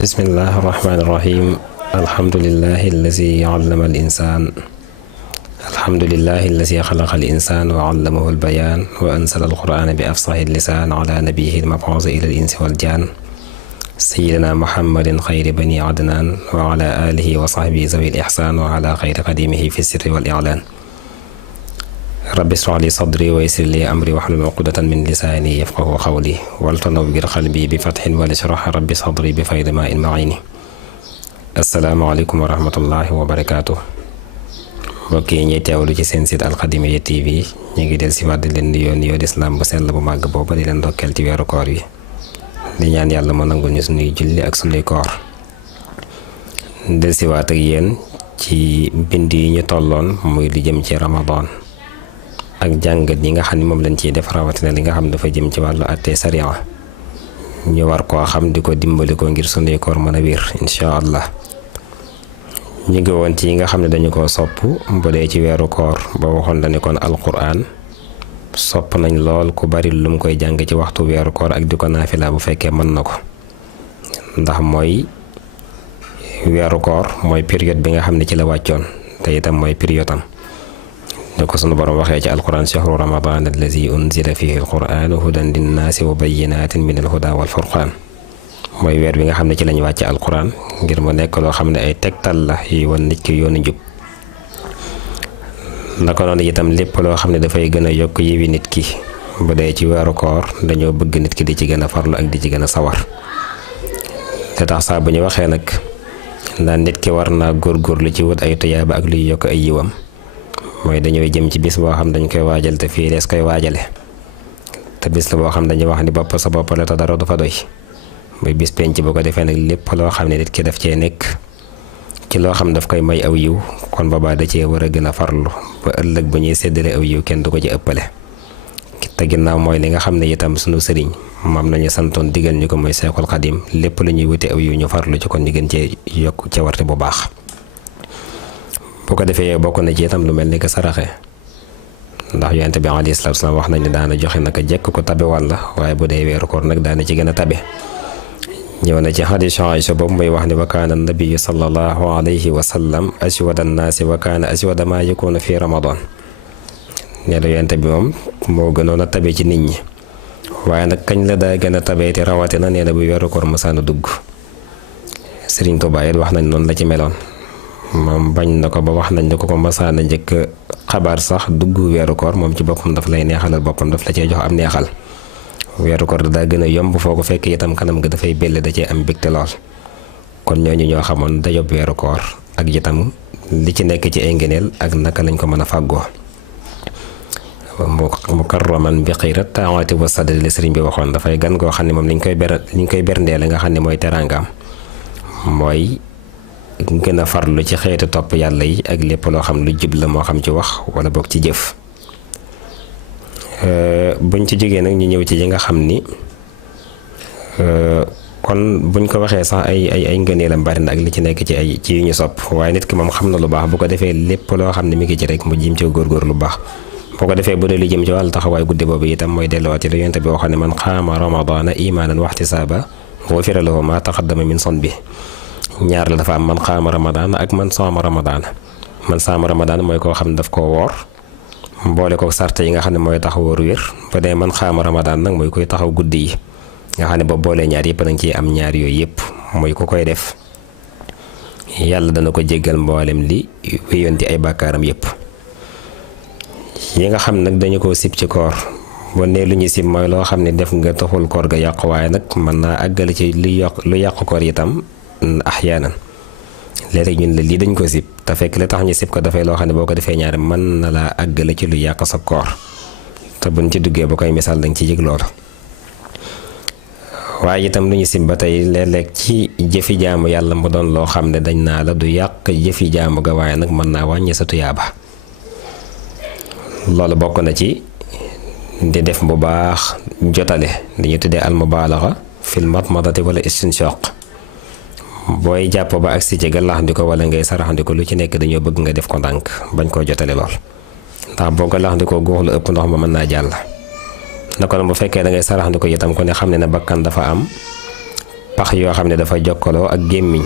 bismillahi irrahmani irrahim alhamdulilahi allazi allama al insan alhamdulilahi allazi xalaqa al insan wa allamahu al bayan wa ansala al qur'ana bi afsahi lisan ala nabiyihi al mabuusi ila al insi wal jan sayyidina muhammadin xayri bani adnan wa ala alihi wa sahbihi zawi al ihsan wa ala xayri qadimihi fi sirri wal i'lan rabbi ishrah li sadri wa yassir li amri wahlul uqdatan min lisaani yafqahu qawli waltanawwir qalbi bi fathin wal ishrah rabbi sadri bi faydi ma'in ma'ini. asalaamaaleykum wa rahmatullahi wa barakaatu. mbokk yi ñuy teewlu ci seen site Al-Khadimiyyah TV ñu ngi del si waat di leen nuyoo lislaam bu sell bu màgg booba di leen ndokkeel ci weeru koor yi di ñaan yàlla mu nangul ñu sunuy julli ak sunuy koor. del si waat ak yéen ci bind yi ñu tolloon muy li jëm ci Ramadan ak jàngat yi nga xam ne moom lañ ciy def rawatina li nga xam ne dafa jëm ci wàllu àtte sariya ñu war koo xam di ko dimbali ko ngir sunuy koor mën a wér incha allah. ñu ngi woon ci yi nga xam ne dañu ko sopp bu dee ci weeru koor ba waxoon la ne kon alquran sopp nañ lool ku bari lu mu koy jàng ci waxtu weeru koor ak di ko naafila bu fekkee mën na ko, ndax mooy weeru koor mooy période bi nga xam ne ci la wàccoon te itam mooy période am. ne ko sunu borom waxee ci alquran shahru ramadan allazi unzila fihi alquran hudan linnaasi wa bayyinatin min alhuda wal furqan mooy weer bi nga xam ne ci lañu wàcce alquran ngir mu nekk loo xam ne ay tegtal la yuy wan nit ki yoonu njub. naka noonu itam lépp loo xam ne dafay gën a yokk yiwi nit ki bu dee ci weeru koor dañoo bëgg nit ki di ci gën a farlu ak di ci gën a sawar. te tax saa bu ñu waxee nag naan nit ki war naa góorgóorlu ci wut ay tuyaaba ak luy yokk ay yiwam mooy dañoo jëm ci bis boo xam dañ koy waajal te fii des koy waajale te bis la boo xam dañuy wax ni bopp sa bopp la te dara du fa doy muy bis penc bu ko defee nag lépp loo xam ne nit ki daf cee nekk ci loo xam daf koy may aw yiw kon boobaa da cee war a gën a farlu ba ëllëg bu ñuy séddale aw yiw kenn du ko ci ëppale. te ginnaaw mooy li nga xam ne itam sunu sëriñ moom nañu santoon digal ñu ko mooy Seexul Xadim lépp lu ñuy wuti aw yiw ñu farlu ci kon ñu gën cee yokk ca warte bu baax. bu ko defee bokk na ci itam lu mel ni que saraxe ndax yonent bi alayhi salaatu salaam wax nañ ne daana joxe naka jekk ko tabe walla waaye bu dee weeru koor nag daana ci gën a tabe. ñëw na ci xadiis Aysa boobu muy wax ni wa kaana nabiyu sallallahu alayhi wa sallam aswada annaasi wa kaana aswada maa yakunu fi ramadan. nee na yonent bi moom moo gënoon a tabe ci nit ñi waaye nag kañ la daa gën a tabe te rawatina nee na bu weeru koor masaana dugg. Sëriñ Tuubaa it wax nañ noonu la ci meloon. moom bañ na ko ba wax nañ ne ko masaana njëkk xabaar sax dugg weeru koor moom ci boppam daf lay neexalal boppam daf la cee jox am neexal. weeru koor daa gën a yomb foo ko fekk itam kanam nga dafay belle da cee am mbégte lool. kon ñooñu ñoo xamoon dayob weeru koor ak itam li ci nekk ci ay ngëneel ak naka lañ ko mën a fàggoo. mukarraman bi xayri taa'ati wa sadri li sëriñ bi waxoon dafay gan koo xam ne moom liñ koy berndeel nga xam ne mooy teraangaam mooy gën a farlu ci xeetu topp yàlla yi ak lépp loo xam lu jub la moo xam ci wax wala boog ci jëf. buñ ci jógee nag ñu ñëw ci yi nga xam ni kon buñ ko waxee sax ay ngëneelam bari na ak li ci nekk ci yu ñu sopp waaye nit ki moom xam na lu baax bu ko defee lépp loo xam ne mi ngi ci rek mu jim ci góorgóor lu baax. boo ko defee bu dee lu jëm ci wàllu taxawaay guddi boobu itam mooy delluwaat ci la yonent bi waxoon ne man xaama ramadaana imaanan wa ihtisaaba gufira lahu maa taqaddama min zanbi. ñaar la dafa am man xaama ramadaan ak man saama ramadaan. man saama ramadaan mooy koo xam ne daf koo woor boole ko sarte yi nga xam ne mooy tax wóoru wér ba dee man xaama ramadaan nag mooy koy taxaw guddi yi nga xam ne boobu boolee ñaar yëpp danga ciy am ñaar yooyu yëpp mooy ku koy def yàlla dana ko jéggal mboolem li wéyonti ay bàkkaaram yëpp. yi nga xam nag dañu ko sib ci koor bu ne lu ñu sib mooy loo xam ne def nga taxul koor ga yàqu waaye nag mën naa àggale ci lu yàqu koor itam axyaanan léeg-léeg ñun la lii dañ ko sib te fekk la tax ñu sib ko dafay loo xam ne boo ko defee ñaari mën na laa àggale ci lu yàq sa koor te buñ ci duggee ba koy misaal dañ ci yëg loolu. waaye itam lu ñu sib ba tey léeg-léeg ci jëfi jaamu yàlla mu doon loo xam ne dañ naa la du yàq jëfi jaamu ga waaye nag mën naa wàññi sa tuyaaba. loolu bokk na ci di def bu baax jotale dañuy tuddee almubaalaxa fil madmadati wala istinshaq. booy jàpp ba agsi ci gàllaxndiko wala ngay saraxndiko lu ci nekk dañoo bëgg nga def ko ndànk bañ koo jotale lool ndax boo gàllaxndikoo góox lu ëpp ndox ma mën naa jàll. naka la bu fekkee da ngay saraxndiko itam ko ne xam ne bakkan dafa am pax yoo xam ne dafa jokkaloo ak gémmiñ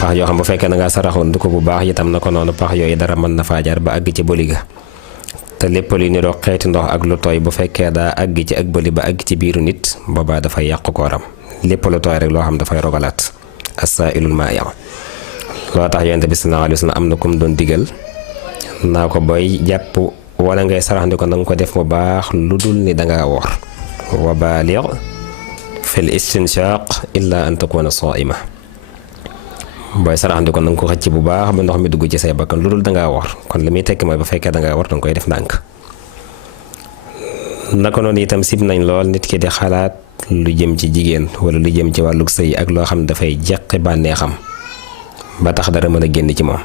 pax yoo xam bu fekkee da ngaa saraxoon du ko bu baax itam na ko noonu pax yooyu dara mën na faa jaar ba àgg ci bëli ga te lépp lu niroo xeeti ndox ak lu tooy bu fekkee daa àgg ci ak bëli ba àgg ci biiru nit boobaa dafay yàq kooram lépp lu tooy rek loo xam dafay rogalaat as-saa'ilul maa'i loo tax yonent bi sallallahu alayhi wa sallam am na kum doon digal naa ko booy jàpp wala ngay sarax ndi ko na nga ko def mu baax lu dul ni dangaa woor wa baaligh fil istinshaq illa an takuna saa'ima booy sarax ndi ko na nga ko xëcc bu baax ba ndox mi dugg ci say bakkan lu dul dangaa woor kon li muy tekki mooy bu fekkee dangaa woor danga koy def ndànk naka noonu itam sib nañ lool nit ki di xalaat lu jëm ci jigéen wala lu jëm ci wàllug sëy ak loo xam ne dafay jeqi bànneexam ba tax dara mën a génn ci moom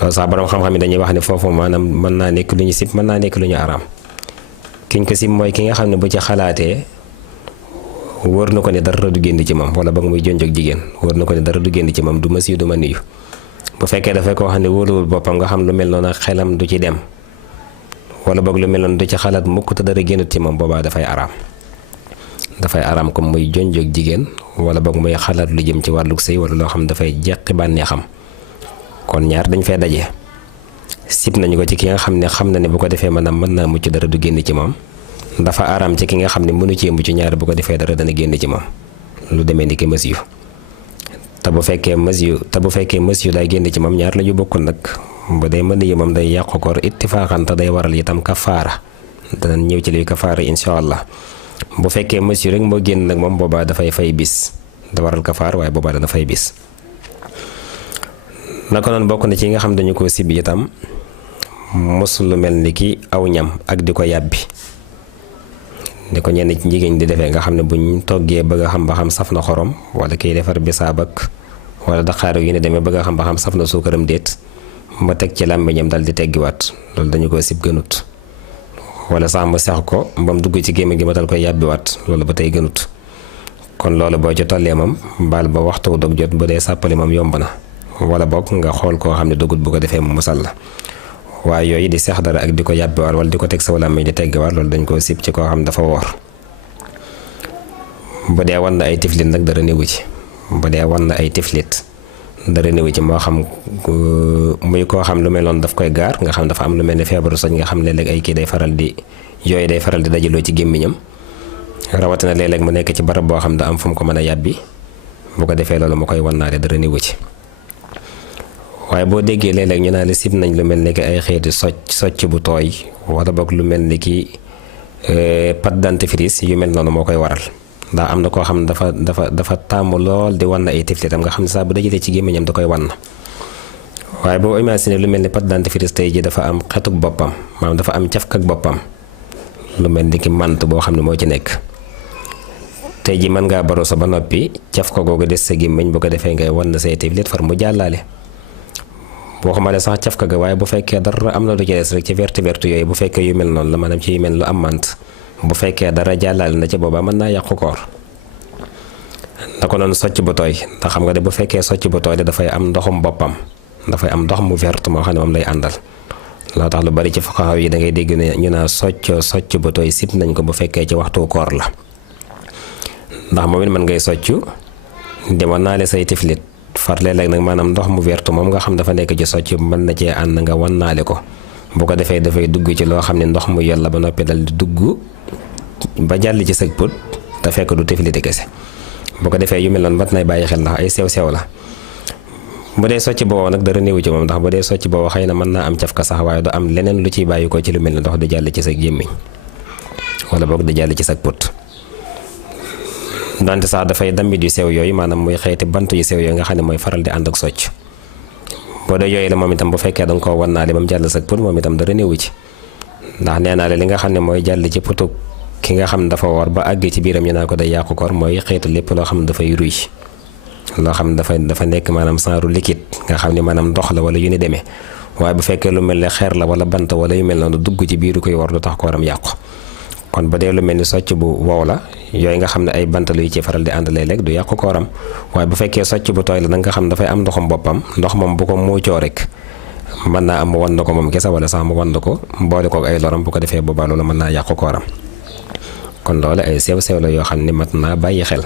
loolu sax borom xam-xam yi dañuy wax ne foofu maanaam mën naa nekk lu ñu sib mën naa nekk lu ñu araam kiñ ko sib mooy ki nga xam ne bu ci xalaatee wóor na ko ne dara du génn ci moom wala boog muy jonjog jigéen wóor na ko ne dara du génn ci moom du masiyu du ma niyu bu fekkee dafay koo xam ne wóoluwul boppam nga xam lu mel noonu xelam du ci dem wala boog lu mel noonu du ci xalaat mukk te dara génnut ci moom boobaa dafay araam comme muy jonjog jigéen wala boog muy xalaat lu jëm ci wàllug sëy wala loo xam dafay jeqi bànneexam kon ñaar dañ fay daje sib nañu ko ci ki nga xam ne xam na ne bu ko defee maanaam mën naa mucc dara du génn ci moom dafa araam ci ki nga xam ne mënu cee mucc ñaar bu ko defee dara dana génn ci moom lu demee ni ki masiyu te bu fekkee masiyu day génn ci moom ñaar la ñu bokkul nag bu dee mën yi moom day yàqu koor ittifaaxan te day waral itam kafaara danañ ñëw ci luy kafaara incha allah bu fekkee masiyu rek moo génn nag moom boobaa dafay fay bis da waral kafaar waaye boobaa dana fay bis naka noonu bokk na ci nga xam dañu ko sib itam mos lu mel ni ki aw ñam ak di ko yàbbi ni ko ñenn ci jigéen di defee nga xam ne buñ toggee bëgg a xam ba xam saf na xorom wala kiy defar bisaab ak wala daqaar yu ne demee bëgg a xam ba xam saf na suukaram déet ma teg ci làmmiñam dal di teggiwaat loolu dañu ko sib gënut wala sax ma sex ko ba mu dugg ci gémmiñ gi ma dal koy yàbbiwaat loolu ba tey gënut kon loolu boo ci tollee moom baal ba waxtu dog jot bu dee sàppali moom yomb na wala boog nga xool koo xam ne dugut bu ko defee mu musal la waaye yooyu di seex dara ak di ko yàbbiwaat wala di ko teg sa wala mi di teggiwaat loolu dañ koo sib ci koo xam ne dafa woor bu dee wan na ay tiflit nag dara néewu ci bu dee wan na ay tiflit dara néewu ci moo xam muy koo xam lu mel noonu daf koy gaar nga xam dafa am lu mel ne feebaru soñ nga xam léeg-léeg ay kii day faral di dajaloo ci gémmiñam rawatina léeg-léeg mu nekk ci barab boo xam da am fu mu ko mën a yàbbi bu ko defee loolu mu koy wan naale dara néewu ci waaye boo déggee léeg-léeg ñu naa la sib nañ lu mel ni ki ay xeeti socc bu tooy wala boog lu mel ni ki pâte dentifrice yu mel noonu moo koy waral ndax am na koo xam ne dafa tàmm lool di wan ay tiflitam nga xam ne saa bu dajalee ci gémmiñam da koy wan waaye boo imaginer lu mel ni pâte dentifrice tey ji dafa am xetuk boppam maanaam dafa am cafkak boppam lu mel ni ki mant boo xam ne moo ci nekk tey ji mën ngaa baroso ba noppi caf ko googu des sa gémmiñ bu ko defee ngay wan say tiflit far mu jàllaale boo xamale sax cafka ga waaye bu fekkee dara am na lu ci des rek ci verte yooyu bu fekkee yu mel noonu la maanaam ci yu mel lu am mant bu fekkee dara jàllale na ci boobaa mën naa yàqu koor na ko noonu socc bu tooy ndax xam nga de bu fekkee socc bu tooy de dafay am ndoxum boppam dafay am ndox mu verte moo xam ne moom lay àndal loo tax lu bari ci fuqahaa yi da ngay dégg ne ñu naa socc bu tooy sib nañ ko bu fekkee ci waxtu koor la ndax moom it mën ngay socc di wan naale say tiflit far léeg-léeg nag maanaam ndox mu verte moom nga xam dafa nekk ci socc mën na cee ànd nga wan naale ko bu ko defee dafay dugg ci loo xam ne ndox mu yol la ba noppi dal di dugg ba jàll ci sëg put te fekk du tifliti kese bu ko defee yu mel noonu mat nay bàyyi xel ndax ay sew-sew la bu dee socc boobu nag dara néewu ci moom ndax bu dee socc boobu xëy na mën naa am cafka sax waaye du am leneen lu ciy bàyyi ko ci lu mel ne ndox di jàll ci sa gémmiñ wala boog di jàll ci sëg put donte sax dafay damit yu sew yooyu maanaam muy xeeti bant yu sew yooyu nga xam ne mooy faral di ànd ak socc boo dee yooyu la moom itam bu fekkee danga koo wan naale ba mu jàll sëg put moom itam dara néewu ci ndax nee naa la li nga xam ne mooy jàll ci putu ki nga xam ne dafa woor ba àgg ci biiram ñu naa ko day yàqu koor mooy xeetu lépp loo xam ne dafay ruy loo xam ne dafa nekk maanaam saaru liquide nga xam ne maanaam ndox la wala yu ni demee waaye bu fekkee lu mel ne xeer la wala bant wala yu mel noonu dugg ci biiru koy war lu tax kooram yàqu kon ba dee lu mel ni socc bu wow la yooyu nga xam ne ay bant yu ci faral di ànd léeg-léeg du yàqu kooram waaye bu fekkee socc bu tooy la da nga xam dafay am ndoxum boppam ndox moom bu ko muucoo rek mën naa am mu wan na ko moom kese wala sax mu wan na ko boole kook ay loram bu ko defee boobaa loolu mën naa yàqu kooram kon loolu ay sew-sew la yoo xam ne mat naa bàyyi xel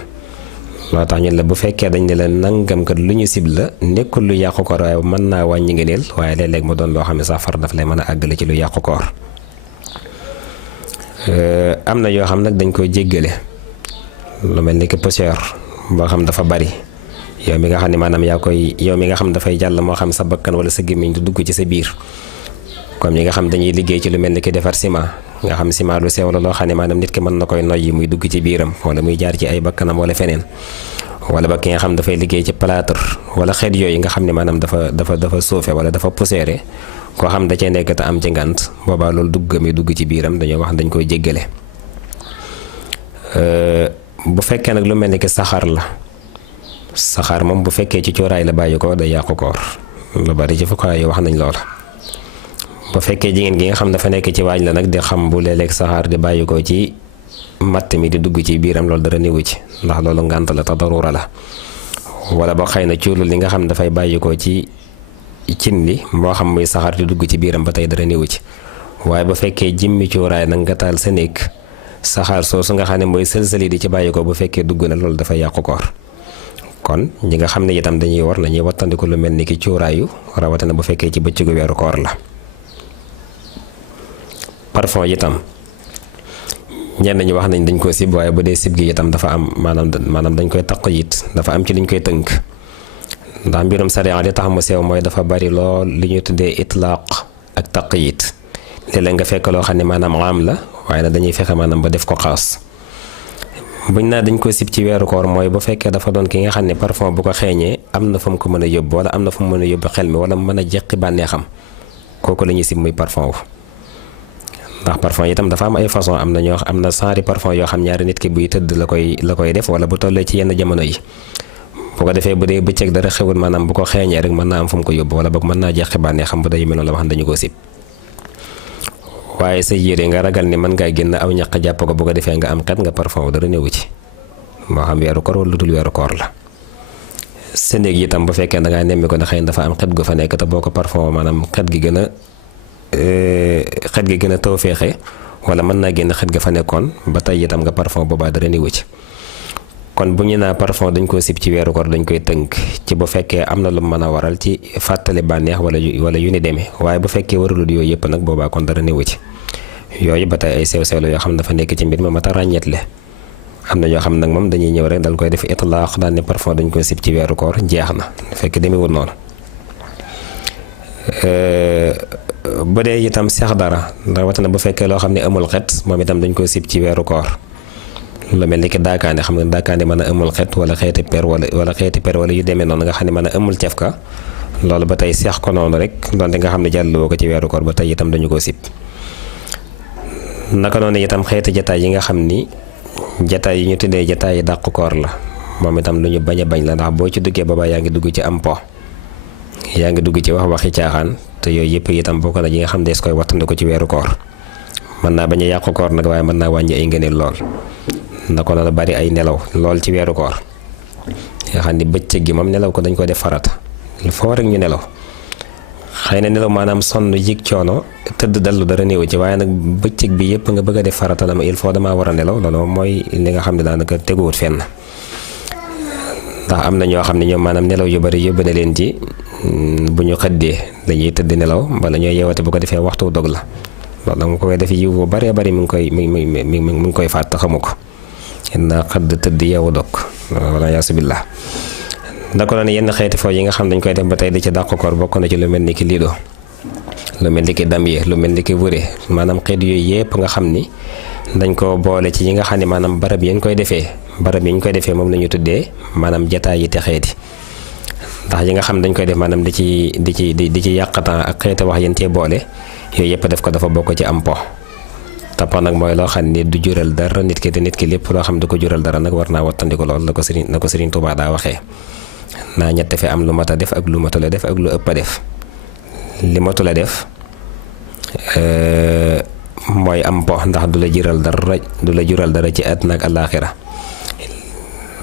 loo tax ñun la bu fekkee dañ ne la nangam kat lu ñu sib la nekkul lu yàqu koor waaye mën naa wàññi ngëneel waaye léeg-léeg mu doon loo xam ne sax far daf lay mën a àggale ci lu yàqu koor. am na yoo xam nag dañ koy jéggale lu mel ni que poussière boo xam dafa bari yow mi nga xam ne maanaam yow mi nga xam dafay jàll moo xam sa bakkan wala sa gémmiñ du dugg ci sa biir comme ñi nga xam dañuy liggéey ci lu mel ni que defar ciment nga xam ciment lu sew la loo xam ne maanaam nit ki mën na koy noyyi muy dugg ci biiram wala muy jaar ci ay bakkanam wala feneen wala ba ki nga xam dafay liggéey ci plâtre wala xeet yooyu nga xam ne maanaam dafa suufe wala dafa poussiéré koo xam da cee nekk te am ci ngànt boobaa loolu dugg ci biiram dañoo wax dañ koy jéggale. bu fekkee nag lu mel ni que saxaar la saxaar moom bu fekkee ci cuuraay la bàyyi ko day yàqu koor lu bari ci fuqahaa yi wax nañ loola. bu fekkee jigéen gi nga xam dafa nekk ci waañ la nag di xam bu léeg-léeg saxaar di bàyyi ko ci matt mi di dugg ci biiram loolu dara néewu ci ndax loolu ngànt la te daruura la wala boo xëy na cuulul li nga xam dafay bàyyi ko ci cin li moo xam muy saxaar di dugg ci biiram ba tey dara néewu ci waaye bu fekkee jimmi cuuraay nag nga taal sa néeg saxaar soosu nga xam ne mooy sëlsëli di ci bàyyi ko bu fekkee dugg na loolu dafay yàqu koor kon ñi nga xam ne itam dañuy war nañuy wattandiku lu mel ni ki cuuraayu rawatina bu fekkee ci bëccëgu weeru koor la. parfum itam ñenn ñi wax nañ dañ ko sib waaye bu dee sib gi itam dafa am maanaam dañ koy taqyid dafa am ci liñ koy tënk ndax mbirum sariya li tax mu sew mooy dafa bari lool li ñuy tuddee itlaaq ak taqyid léeg-léeg nga fekk loo xam ne maanaam am la waaye nag dañuy fexe maanaam ba def ko xaas buñ naa dañ ko sib ci weeru koor mooy bu fekkee dafa doon ki nga xam ne parfum bu ko xeeñee am na fu mu ko mën a yóbbu wala am na fu mu mën a yóbbu xel mi wala mu mën a jeqi bànneexam kooku la ñuy sib muy parfum wu ndax parfum itam dafa am ay façon am na saari parfum yoo xam ñaari nit ki buy tëdd la koy def wala bu tollee ci yenn jamono yi bu ko defee bu dee bëccëg dara xewul maanaam bu ko xeeñee rek mën naa am fu mu ko yóbbu wala boog mën naa jeqi bànneexam bu day mel noonu la wax dañu ko sib waaye sa yére nga ragal ni mën ngaa génn aw ñaq jàpp ko bu ko defee nga am xet nga parfum wu dara néewu ci moo xam weeru koor wala lu dul weeru koor la. sa néeg itam bu fekkee da ngaa nemmi ko ne xëy na dafa am xet gu fa nekk te boo ko parfum maanaam xet gi gën a taw féexe wala mën naa génn xet ga fa nekkoon ba tey itam nga parfum boobaa dara néewu ci. kon bu ñu naa parfum dañ ko sib ci weeru koor dañ koy tënk ci bu fekkee am na lu mën a waral ci fàttali bànneex wala yu ni demee waaye bu fekkee waralul yooyu yëpp nag boobaa kon dara néewu ci. yooyu ba tey ay sew-sew la yoo xam dafa nekk ci mbir ma mat a ràññeetle am na ñoo xam nag moom dañuy ñëw rek dal koy def itlaax daan ne parfum dañ koy sib ci weeru koor jeex na fekk demewul noonu. bu dee itam seex dara rawatina bu fekkee loo xam ne amul xet moom itam dañ koy sib ci weeru koor lu mel ni ki daakaande xam nga daakaande mën a amul xet wala xeeti per wala yu demee noonu nga xam ne mën a amul cefka loolu ba tey seex ko noonu rek donte nga xam ne jàlloo ko ci weeru koor ba tey itam dañu ko sib. naka noonu itam xeeti jataay yi nga xam ni jataay yi ñu tuddee jataay yi dàqu koor la moom itam lu ñu bañ a bañ la ndax boo ci duggee boobaa yaa ngi dugg ci am po yaa ngi dugg ci waxi caaxaan te yooyu yëpp itam bokk na yi nga xam ne des koy wattandiku ci weeru koor mën naa bañ a yàqu koor nag waaye mën naa wàññi ay ngëneel lool. naka noonu bari ay nelaw lool ci weeru koor nga xam ni bëccëg gi moom nelaw ko dañ koy def farata il faut rek ñu nelaw xëy na nelaw maanaam sonn yëg coono tëdd dallu dara néew ci waaye nag bëccëg bi yëpp nga bëgg a def farata dama il faut damaa war a nelaw loolu mooy li nga xam ne daanaka teguwut fenn ndax am na ñoo xam ne ñoom maanaam nelaw yu bari yóbbu na leen ci bu ñu xëddee dañuy tëdd nelaw bala ñoo yeewate bu ko defee waxtu dog la loolu nag mu koy def yiw bu bari bari mi ngi koy faat te xamu ko na xëdd tëdd yeewu dog wala yaasubillah ndako na ne yenn xeeti foo yi nga xam dañ koy def ba tey di ci dàq koor bokk na ci lu mel ni ki lido lu mel ni ki damye lu mel ni ki wure maanaam xeet yooyu yëpp nga xam ni dañ ko boole ci yi nga xam ne maanaam barab yi ñu koy defee moom la ñu tuddee maanaam jataay yi te xeeti ndax yi nga xam dañ koy def maanaam di ci yàqatan ak xeeti wax yéen cee boole yooyu yëpp def ko dafa bokk ci am po tappa nag mooy loo xam ne du jural dara nit ki te nit ki lépp loo xam du ko jural dara nag war naa wattandiku lool na ko Sëriñ Tuubaa daa waxee naa ñett fi am lu mat a def ak lu matul a def ak lu ëpp a def li matul a def mooy am po ndax du la jural dara ci àddina ak àllaaxira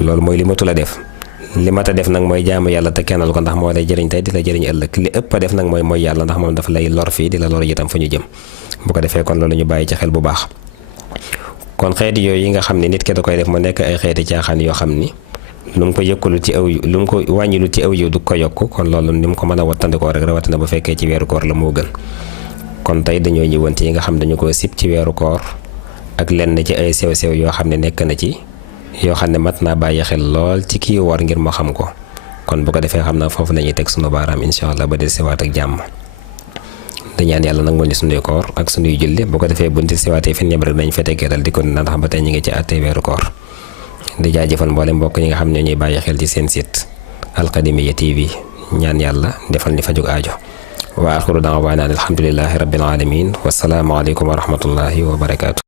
loolu mooy li matul a def li mat a def nag mooy jaamu yàlla te kennal ko ndax moo lay jëriñ tey di la jëriñ ëllëg li ëpp a def nag mooy yàlla ndax moom dafa lay lor fii di la lor itam fa ñu jëm bu ko defee kon loolu ñu bàyyi ci xel bu baax kon xeeti yooyu yi nga xam ne nit ki da koy def mu nekk ay xeeti caaxaan yoo xam ni lu mu ko yëkkalu ci aw lu mu ko wàññilu ci aw yu du ko yokk kon loolu ni mu ko mën a wattandikoo rek rawatina bu fekkee ci weeru koor la moo gën. kon tey dañoo ñëwoon ci yi nga xam dañu ko sib ci weeru koor ak lenn ci ay sew-sew yoo xam ne nekk na ci yoo xam ne mat naa bàyyi xel lool ci kii war ngir moo xam ko. kon bu ko defee xam naa foofu la ñuy teg sunu baaraam incha allah ba del siwaat ak jàmm di ñaan yàlla nag moo ñu sunuy koor ak sunuy julli bu ko defee buñ del siwaatee fi ñëpp rek dañ fa teggee dal di ko naan xam ba tey ñu ngi ci àttee weeru koor di jaajëfal mboolem mbokk ñi nga xam ne ñuy bàyyi xel ci seen site Alqadimiya TV ñaan yàlla defal ni fajug aajo wa axiru da'waana alhamdulillahi rabbil alamin wasalaamu aleykum wa rahmatullahi wa barakaatu.